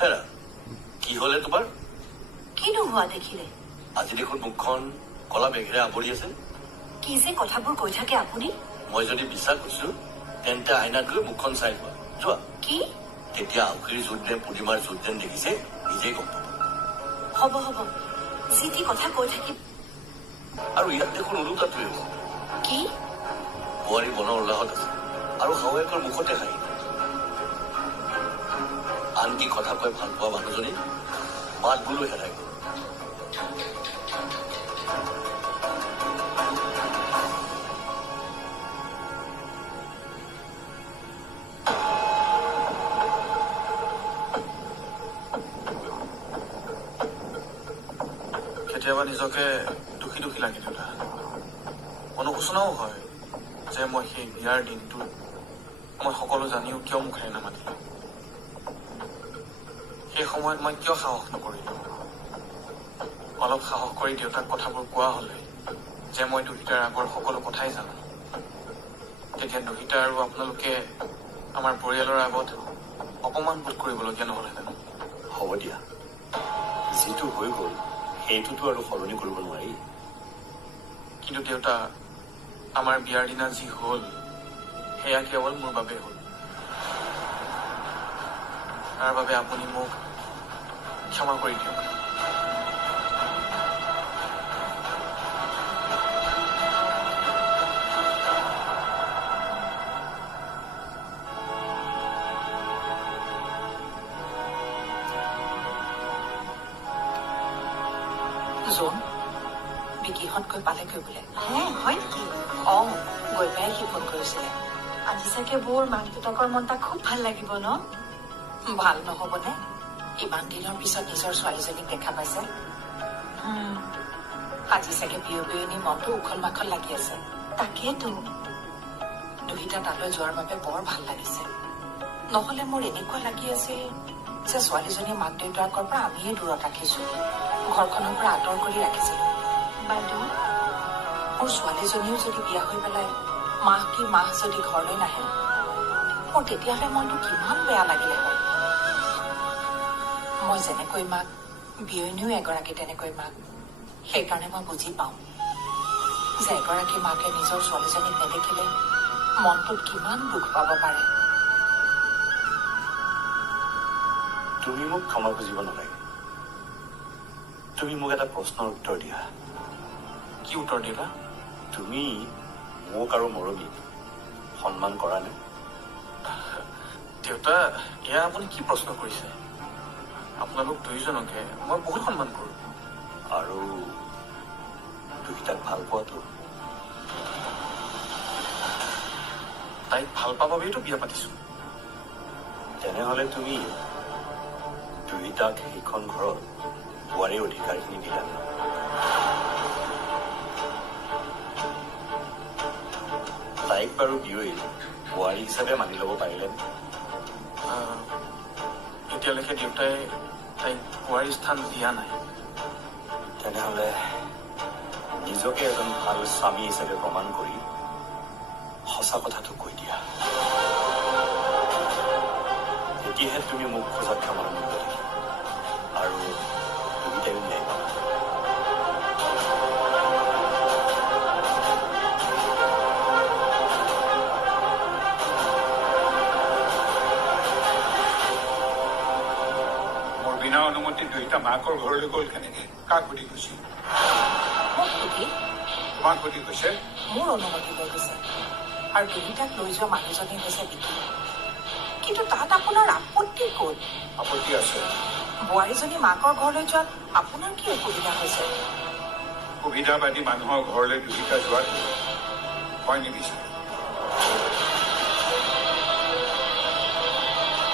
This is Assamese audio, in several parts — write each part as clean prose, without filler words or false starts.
হেৰা কি হলে তোমাৰ? কিনো হোৱা দেখিলে? আজি দেখোন মুখখন কলা মেঘেৰে আৱৰি আছে। কি যে কথাবোৰ কৈ থাকে আপুনি? মই যদি বিশ্বাস কৰিছো তেন্তে আইনাত গৈ মুখখন চাই লোৱা। যোৱা। কি? তেতিয়া আউসীৰ যুদ্ধ নে পূৰ্ণিমাৰ যুদ্ধ যেন দেখিছে নিজেই গম পাব। হ'ব হ'ব, যি টি কথা কৈ থাকিম। আৰু ইয়াত দেখোন ওলোটাটোৱে হ'ব। কি? বোৱাৰী বনৰ উল্লাহত আছে আৰু শাহুৱেকৰ মুখতে হাঁহি। আনকি কথা কৈ ভাল পোৱা মানুহজনী মাত বোলো হেৰাই গ'ল। কেতিয়াবা নিজকে দুখী দুখী লাগি থকা অনুশোচনাও হয় যে মই সেই বিয়াৰ দিনটোত মই সকলো জানিও কিয় মুখেৰে নামাতিলো। সেই সময়ত মই কিয় সাহস নকৰিলো? অলপ সাহস কৰি দেউতাক কথাবোৰ কোৱা হলে যে মই দুহিতাৰ আগৰ সকলো কথাই জানো, তেতিয়া দুহিতা আৰু আপোনালোকে আমাৰ পৰিয়ালৰ আগত অপমান বোধ কৰিবলগীয়া নহলহেঁতেন। হ'ব দিয়া, যিটো হৈ গ'ল সেইটোতো আৰু সলনি কৰিব নোৱাৰি। কিন্তু দেউতা, আমাৰ বিয়াৰ দিনা যি হ'ল সেয়া কেৱল মোৰ বাবে হ'ল। তাৰ বাবে আপুনি মোক ক্ষমা কৰি দিয়ক। জোন, বিকিহঁত গৈ পালেগৈ বোলে। হয় নেকি? গৈ পাই সি ফোন কৰিছিলে। আজি চাগে বৰ মাক দেউতাকৰ মন তাক খুব ভাল লাগিব ন? ভাল নহবনে? ইমান দিনৰ পিছত নিজৰ ছোৱালীজনীক দেখা পাইছে। আজি চাগে বিয়নী মনটো উখল মাখল লাগি আছে। তাকেতো দুহিতা তালৈ যোৱাৰ বাবে বৰ ভাল লাগিছে। নহলে মোৰ এনেকুৱা লাগি আছিল যে ছোৱালীজনী মাক দেউতাকৰ পৰা আমিয়ে দূৰত ৰাখিছো, ঘৰখনৰ পৰা আঁতৰ কৰি ৰাখিছিলো। বাইদেউ, মোৰ ছোৱালীজনীও যদি বিয়া হৈ পেলাই মাহ কি মাহ যদি ঘৰলৈ নাহে, মোৰ তেতিয়াহলে মনটো কিমান বেয়া লাগিলে হয়। মই যেনেকৈ মাক, বিয়নীও এগৰাকী তেনেকৈ মাক। সেইকাৰণে মই বুজি পাওঁ যে এগৰাকী মাকে নিজৰ ছোৱালীজনীক নেদেখিলে মনটোত কিমান দুখ পাব পাৰে। তুমি মোক ক্ষমা খুজিব নালাগে। তুমি মোক এটা প্ৰশ্নৰ উত্তৰ দিয়া। কি উত্তৰ দিলা? তুমি মোক আৰু মৰমীক সন্মান কৰা নে? দেউতা, এয়া আপুনি কি প্ৰশ্ন কৰিছে? আপোনালোক দুয়োজনকে মই বহুত সন্মান কৰোঁ। আৰু দুহিতাক ভাল পোৱাটো? তাইক ভাল পাব বাবেইতো বিয়া পাতিছো। তেনেহলে তুমি দুহিতাক সেইখন ঘৰত বোৱাৰীৰ অধিকাৰখিনি দিলা। তাইক বাৰু বিয়ৈ বোৱাৰী হিচাপে মানি ল'ব পাৰিলে? এতিয়ালৈকে দেউতাই তাইক বোৱাৰীৰ স্থান দিয়া নাই। তেনেহলে নিজকে এজন ভাল স্বামী হিচাপে প্ৰমাণ কৰি সঁচা কথাটো কৈ দিয়া। তেতিয়াহে তুমি মোক খোজা ক্ষমাৰ মূল্য দিম আৰু দুইটাই ন্যায় পাম। মোৰ বিনা অনুমতি দুইটা মাকৰ ঘৰলৈ গ'ল কেনেকে? কাক সুধি গৈছিল? মোক সুধি? তোমাক সুধি গৈছে? মোৰ অনুমতি লৈ গৈছে। আৰু দুহিতাক লৈ যোৱা মানুহজনী হৈছে বিকি। কিন্তু তাত আপোনাৰ আপত্তি ক'ত? আপত্তি আছে। বোৱাৰীজনী মাকৰ ঘৰলৈ যোৱাত আপোনাৰ কি অসুবিধা হৈছে? সুবিধাবাদী মানুহৰ ঘৰলৈ দুহিতা যোৱাটো মই নিবিচাৰোঁ।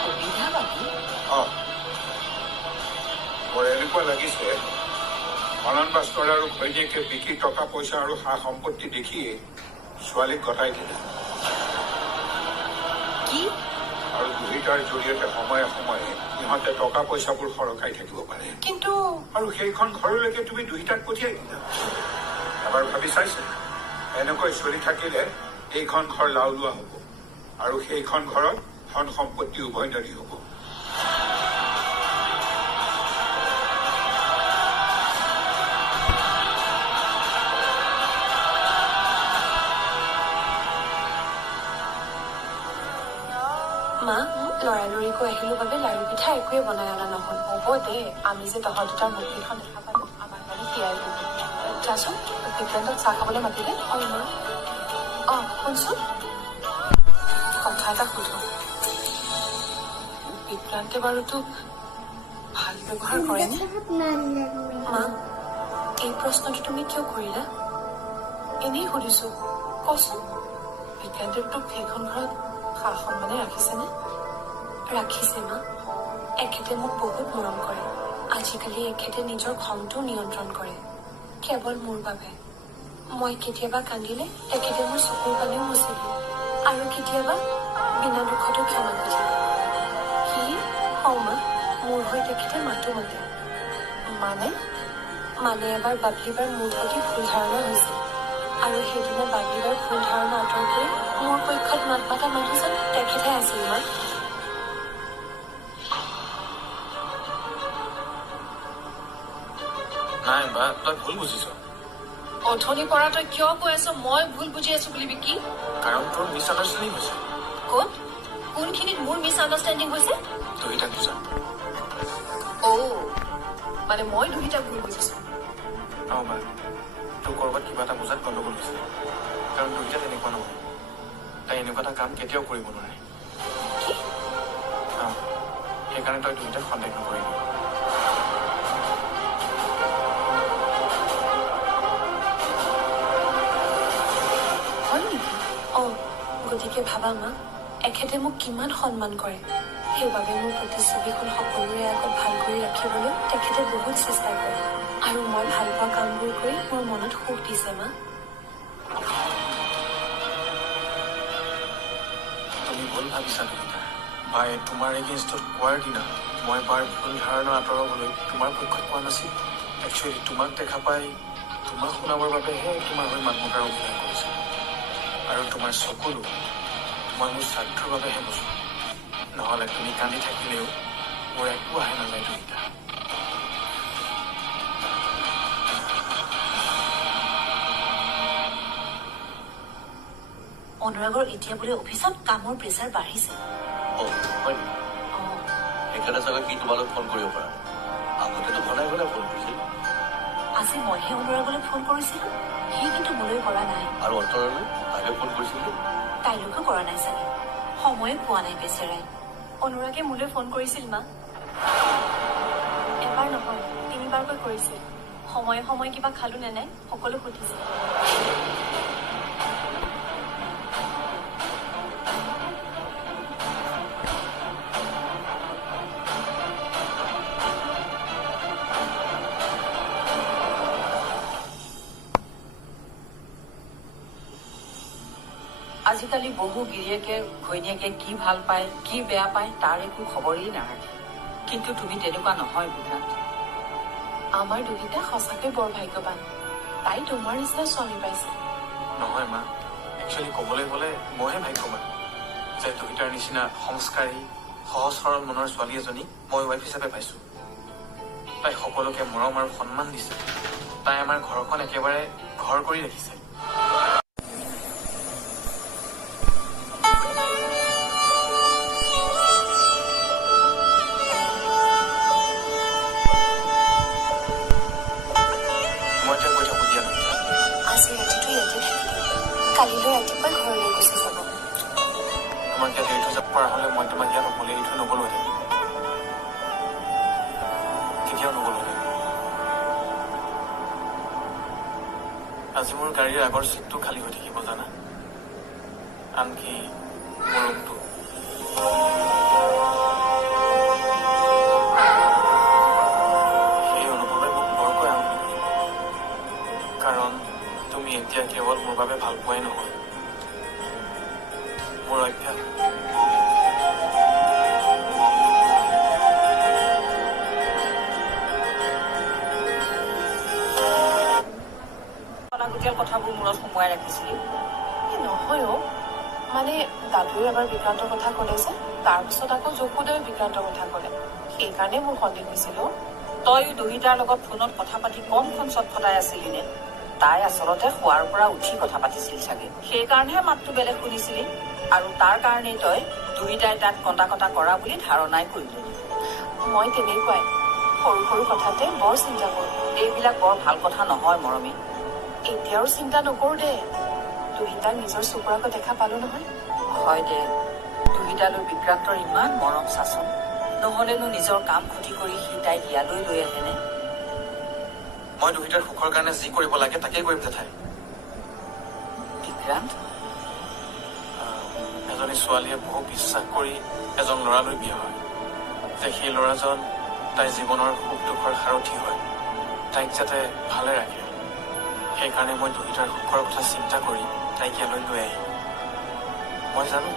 সুবিধাবাদী? মোৰ এনেকুৱা লাগিছে মনন ভাস্কৰ আৰু ঘৈণীয়েকে বিকি টকা পইচা আৰু সা সম্পত্তি দেখিয়ে ছোৱালীক গতাই দিলে। কি? আৰু দুহিতাৰ জৰিয়তে সময়ে সময়ে ইহঁতে টকা পইচাবোৰ সৰকাই থাকিব পাৰে। কিন্তু আৰু সেইখন ঘৰলৈকে তুমি দুহিতাক পঠিয়াই দিলা। এবাৰ ভাবি চাইছে এনেকৈ চলি থাকিলে এইখন ঘৰ লাওলোৱা হ'ব আৰু সেইখন ঘৰত ধন সম্পত্তি উভৈনদী হ'ব। মা লৰালৰিকৈ আহিলো বাবে লাৰু পিঠা একোৱে বনাই অনা নহল। হ'ব দে, আমি যে তহঁত দুটাৰ মুখকেইখন দেখা পালো, আমাৰ কাৰণে তিয়াই গ'ল। যাচোন বিক্ৰান্তক চাহ খাবলৈ মাতিলে। মা শুনচোন, কথা এটা সুধো। বিক্ৰান্তে বাৰুতো ভাল ব্যৱহাৰ কৰেনে? মা, এই প্ৰশ্নটো তুমি কিয় কৰিলা? এনেই সুধিছো, কচোন। বিক্ৰান্তে তোক সেইখন ঘৰত সা-সন্মানে ৰাখিছেনে? ৰাখিছে মা। এখেতে মোক বহুত মৰম কৰে। আজিকালি এখেতে নিজৰ খংটো নিয়ন্ত্ৰণ কৰে, কেৱল মোৰ বাবে। মই কেতিয়াবা কান্দিলে তেখেতে মোৰ চকুৰ পানীও মুচি দিয়ে, আৰু কেতিয়াবা বিনা দুখতো ক্ষমা খুজে। কি কওঁ মা, মোৰ হৈ তেখেতে মাতো মাতে। মানে এবাৰ বাবলিবাৰ মোৰ প্ৰতি ভুল ধাৰণা হৈছিল, আৰু সেইদিনা বাবলিবাৰ ভুল ধাৰণা আঁতৰ কৰি মোৰ পক্ষত মাত মাতা মানুহজন তেখেতে আছিল। মা নাই বা তই ভুল বুজিছ। অথনিৰ পৰা তই কিয় কৈ আছ মই ভুল বুজি আছো বুলি বিকি? কাৰণ তোৰ মিছ আণ্ডাৰষ্টেণ্ডিং হৈছে। ক'ত? কোনখিনিত মোৰ মিছ আণ্ডাৰষ্টেণ্ডিং হৈছে? দুইটাক বুজা। মানে মই দুইটা ভুল বুজিছো। বা তোৰ ক'ৰবাত কিবা এটা বুজাত গণ্ডগোল হৈছে, কাৰণ দুইটা তেনেকুৱা নহয়। তাই এনেকুৱা এটা কাম কেতিয়াও কৰিব নোৱাৰে। কি? সেইকাৰণে তই দুইটাক সন্দেহ নকৰিবি। হয় নেকি? গতিকে ভাবা মা, এখেতে মোক কিমান সন্মান কৰে। সেইবাবে মোৰ প্ৰতিচ্ছবিখন সকলোৰে আগত ভাল কৰি ৰাখিবলৈ তেখেতে বহুত চেষ্টা কৰে, আৰু মই ভাল পোৱা কামবোৰ কৰি মোৰ মনত সুখ দিছে। মা তুমি ভুল ভাবিছা দুইটা। বাই তোমাৰ এগেইনষ্টত কোৱাৰ দিনা মই বাৰ ভুল ধাৰণা আঁতৰাবলৈ তোমাৰ পক্ষত কোৱা নাছিল। একচুৱেলি তোমাক দেখা পাই তোমাক শুনাবৰ বাবেহে তোমাৰ হৈ মাত মতাৰ অভিনয় কৰিছে, আৰু তোমাৰ চকুলো তোমাৰ মোৰ স্বাৰ্থৰ বাবেহে বচোৱা। নহ'লে তুমি কান্দি থাকিলেও মোৰ একো আহে নাযায় দুইটা। অনুৰাগৰ এতিয়া বোলে অফিচত কামৰ প্ৰেছাৰ বাঢ়িছে। হয় নেকি? সেইকাৰণে চাগে সি তোমালৈ ফোন কৰিব পৰা নাই। আগতেতো ঘনাই ঘনাই ফোন কৰিছিল। আজি মইহে অনুৰাগলৈ ফোন কৰিছিলো, সি কিন্তু মোলৈ কৰা নাই। আৰু অন্তৰলৈ তাকে ফোন কৰিছিল। তাইলৈকো কৰা নাই চাগে, সময়ে পোৱা নাই বেচেৰাই। অনুৰাগে মোলৈ ফোন কৰিছিল মা। এবাৰ নহয় 3বাৰকৈ কৰিছিল। সময়ে সময়ে কিবা খালো নে নাই সকলো সুধিছিল। আজিকালি বহু গিৰিয়েকে ঘৈণীয়েকে কি ভাল পায় কি বেয়া পায় তাৰ একো খবৰেই নাৰাখে। কিন্তু তুমি তেনেকুৱা নহয় বিক্ৰান্ত। আমাৰ দুহিতা সঁচাকৈ বৰ ভাগ্যৱান। তাই তোমাৰ নিচিনা স্বামী পাইছে। নহয় মা, একচুৱেলি ক'বলৈ গ'লে মইহে ভাগ্যৱান যে দুইটাৰ নিচিনা সংস্কাৰী সহজ সৰল মনৰ ছোৱালী এজনী মই ৱাইফ হিচাপে পাইছো। তাই সকলোকে মৰম আৰু সন্মান দিছে। তাই আমাৰ ঘৰখন একেবাৰে ঘৰ কৰি ৰাখিছে। মই এতিয়া কৈ থাকো দিয়া দুইটা। আজি ৰাতিটো ইয়াতে থাকিব, কালিলৈ ৰাতিপুৱাই ঘৰলৈ গুচি যাব। তোমাক ইয়াত এৰি থৈ যাব পৰা হ'লে মই তোমাক ইয়াত অকলে এৰি থৈ নগলোহেঁতেন। কেতিয়াও নগলোহেঁতেন। আজি মোৰ গাড়ীৰ আগৰ চিটটো খালী হৈ থাকিব জানা, আনকি মোৰ ৰুমটো। সেই অনুভৱে মোক বৰকৈ আমনি কৰিব, কাৰণ তুমি এতিয়া কেৱল মোৰ বাবে ভাল পোৱাই নহয়, মোৰ অভ্যাস। অলাগতিয়াল কথাবোৰ মূৰত সোমোৱাই ৰাখিছিলি। নহয় মানে দাদুৱে এবাৰ বিক্ৰান্তৰ কথা ক'লে যে, তাৰপিছত আকৌ যশোদাই বিক্ৰান্তৰ কথা ক'লে, সেইকাৰণে মোৰ সন্দেহ হৈছিল। তইও দুহিতাৰ লগত ফোনত কথা পাতি কমখন চটফটাই আছিলি নে? তাই আচলতে শোৱাৰ পৰা উঠি কথা পাতিছিল চাগে, সেইকাৰণেহে মাতটো বেলেগ শুনিছিলি, আৰু তাৰ কাৰণেই তই দুইটাই তাত কটা কটা কৰা বুলি ধাৰণাই কৰিলে। মই তেনেকুৱাই সৰু সৰু কথাতে বৰ চিন্তা কৰোঁ। এইবিলাক বৰ ভাল কথা নহয় মৰমী। এতিয়া আৰু চিন্তা নকৰো দে, দুহিতাক নিজৰ চকুৰ আগত দেখা পালো নহয়। হয় দে, দুইটালৈ বিক্ৰান্তৰ ইমান মৰম চাচোন। নহলেনো নিজৰ কাম ক্ষতি কৰি সি তাইক ইয়ালৈ লৈ আহেনে? মই দুহিতাৰ সুখৰ কাৰণে যি কৰিব লাগে তাকেই কৰিম জেঠাই। বিক্ৰান্ত, এজনী ছোৱালীয়ে বহু বিশ্বাস কৰি এজন ল'ৰালৈ বিয়া হয়, যে সেই ল'ৰাজন তাইৰ জীৱনৰ সুখ দুখৰ সাৰথি হয়, তাইক যাতে ভালে ৰাখে। সেইকাৰণে মই দুহিতাৰ সুখৰ কথা চিন্তা কৰি তাইক ইয়ালৈ লৈ আহিম। মই জানো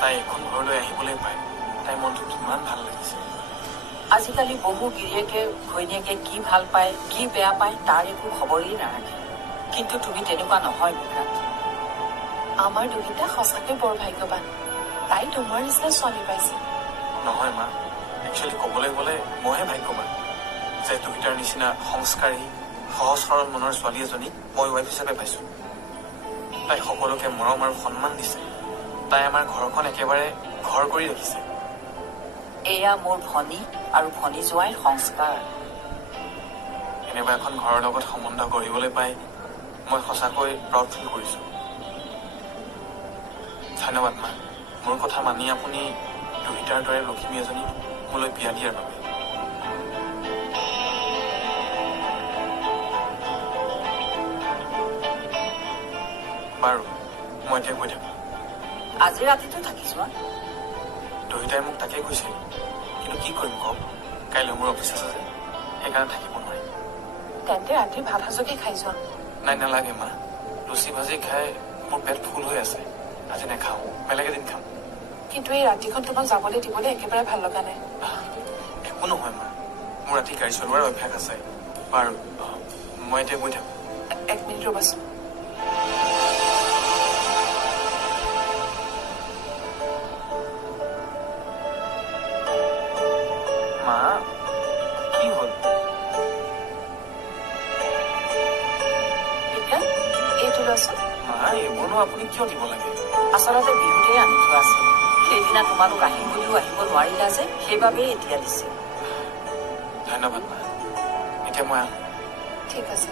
তাই এখন ঘৰলৈ আহিবলৈ পায় তাইৰ মনটো কিমান ভাল লাগিছে। আজিকালি বহু গিৰিয়েকে ঘৈণীয়েকে কি ভাল পায় কি বেয়া পায় তাৰ একো খবৰেই নাৰাখে। কিন্তু তুমি তেনেকুৱা নহয় বিক্ৰান্ত। আমাৰ দুহিতা সঁচাকৈ বৰ ভাগ্যৱান, তাই তোমাৰ নিচিনা ছোৱালী পাইছে। নহয় মা, একচুৱেলি ক'বলৈ গ'লে মইহে ভাগ্যৱান যে দুহিতাৰ নিচিনা সংস্কাৰী সহজ সৰল মনৰ ছোৱালী এজনীক মই ৱাইফ হিচাপে পাইছোঁ। তাই সকলোকে মৰম আৰু সন্মান দিছে। তাই আমাৰ ঘৰখন একেবাৰে ঘৰ কৰি ৰাখিছে। এয়া মোৰ ভনী আৰু ভনী জোৱাইৰ সংস্কাৰ। এনেকুৱা এখন ঘৰৰ লগত সম্বন্ধ গঢ়িবলৈ পাই মই সঁচাকৈ প্ৰাউড ফিল কৰিছোঁ। ধন্যবাদ মা, মোৰ কথা মানি আপুনি দুহিতাৰ দৰে লখিমী এজনীক মোলৈ বিয়া দিয়াৰ বাবে। বাৰু মই এতিয়া কৈ থাকোঁ। আজি ৰাতিটো থাকি যোৱা। দুহিতাই মোক তাকেই কৈছিল, কিন্তু কি কৰিম কওক, কাইলৈ মোৰ অফিচ আছে যে, সেইকাৰণে থাকিব নোৱাৰিম। তেন্তে ৰাতি ভাত সাজকে খাই যোৱা। নাই নালাগে মা, লুচি ভাজি খাই মোৰ পেট ফুল হৈ আছে। আজি নাখাওঁ, বেলেগ এদিন খাম। কিন্তু এই ৰাতিখন তোমাক যাবলৈ দিবলৈ একেবাৰে ভাল লগা নাই। একো নহয় মা, মোৰ ৰাতি গাড়ী চলোৱাৰ অভ্যাস আছে। বাৰু মই এতিয়া গৈ থাকোঁ। এক মিনিট ৰ'বাচোন। মা, কি হ'ল? বিক্ৰান্ত, এইটো লোৱাচোন। মা, এইবোৰনো আপুনি কিয় দিব লাগে? আচলতে বিহুতেই আনি থোৱা আছিল। সেইদিনা তোমালোক আহিম বুলিও আহিব নোৱাৰিলা যে, সেইবাবেই এতিয়া দিছে। ধন্যবাদ মা, এতিয়া মই আহোঁ। ঠিক আছে।